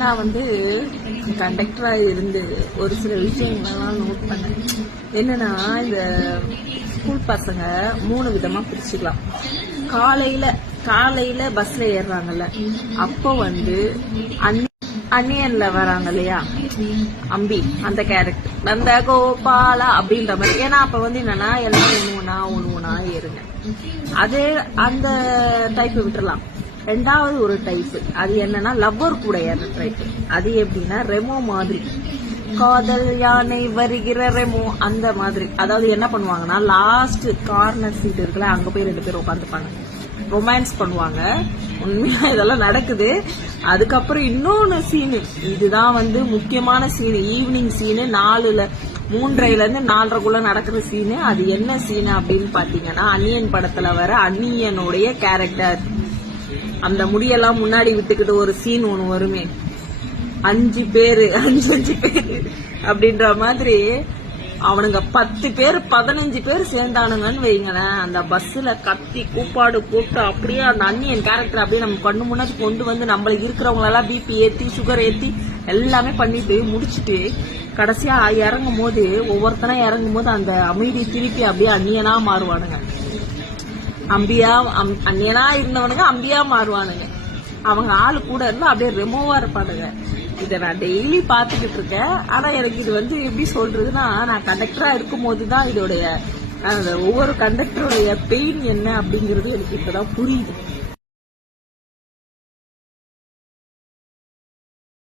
நான் வந்து கண்டக்டரா இருந்து ஒரு சில விஷயங்கள்லாம் நோட் பண்ணேன். என்னன்னா, இந்த ஸ்கூல் பசங்க 3 விதமா பிரிச்சுக்கலாம். காலையில பஸ்ல ஏறுறாங்கல்ல, அப்போ வந்து அன்னியன்ல வராங்க இல்லையா, அம்பி அந்த கேரக்டர், நந்த கோபாலா அப்படின்ற மாதிரி. ஏன்னா அப்ப வந்து என்னன்னா எல்லாம் ஒண்ணு ஏறுங்க. அதே அந்த டைப் விட்டுறலாம். ரெண்டாவது ஒரு டைப், அது என்னன்னா லவ்வர் கூட ஏற டைப். அது எப்படின்னா ரெமோ மாதிரி, காதல் யானை வருகிற ரெமோ அந்த மாதிரி. அதாவது என்ன பண்ணுவாங்கன்னா, லாஸ்ட் கார்னர் சீட் இருக்குல்ல, அங்க போய் 2 பேரும் உட்காந்துப்பாங்க, ரொமான்ஸ் பண்ணுவாங்க. உண்மையா இதெல்லாம் நடக்குது. அதுக்கப்புறம் இன்னொன்னு சீனு, இதுதான் வந்து முக்கியமான சீனு, ஈவினிங் சீனு, 3:30 இருந்து 4:30 நடக்கிற சீனு. அது என்ன சீனு அப்படின்னு பாத்தீங்கன்னா, அன்னியன் படத்துல வர அன்னியனுடைய கேரக்டர், அந்த முடியெல்லாம் முன்னாடி விட்டுக்கிட்டு ஒரு சீன் ஒண்ணு வருமே, 5 பேரு அப்படின்ற மாதிரி. அவனுங்க 10 பேர் 15 பேர் சேர்ந்தானுங்கன்னு வைங்களேன். அந்த பஸ்ல கத்தி கூப்பாடு போட்டு அப்படியே அந்த அன்னியன் கேரக்டர் அப்படியே நம்ம கண்ணு முன்னாடி கொண்டு வந்து நம்மளுக்கு இருக்கிறவங்க எல்லாம் பிபி ஏத்தி சுகர் ஏத்தி எல்லாமே பண்ணிட்டு முடிச்சுட்டு கடைசியா இறங்கும் போது, ஒவ்வொருத்தனா இறங்கும் போது அந்த அமைதி திருப்பி அப்படியே அந்நியனா மாறுவானுங்க. அந்நியனா இருந்தவனுங்க அம்பியா மாறுவானுங்க. அவங்க ஆளு கூட இருந்தா அப்படியே ரெமோவா இருப்பானுங்க. இதை நான் டெய்லி பாத்துக்கிட்டு இருக்கேன். ஆனா எனக்கு இது வந்து எப்படி சொல்றதுன்னா, நான் கண்டக்டரா இருக்கும் போதுதான் இதோடைய ஒவ்வொரு கண்டக்டருடைய பெயின் என்ன அப்படிங்கறது எனக்கு இப்பதான் புரியுது.